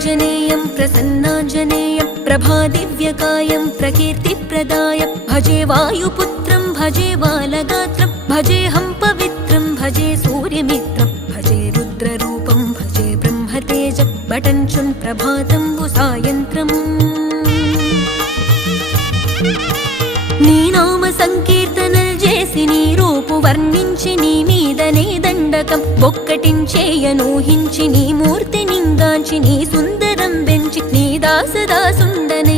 प्रसन्नाञ्जनेयं प्रसन्नाञ्जनेयं प्रभादिव्यकायं प्रकीर्तिप्रदाय भजे वायुपुत्रं भजे बालगात्रं भजेऽहं पवित्रं भजे सूर्यमित्रं भजे रुद्ररूपं भजे ब्रह्मतेजं बटञ्चुन् प्रभातं सायन्त्रम् నీ నామ సంకీర్తనలు చేసి నీ రూపు వర్ణించి నీ మీదనే దండకం ఒక్కటించేయనూహించి నీ మూర్తి నింగాంచి నీ సుందరం పెంచి నీ దాసదాసుండన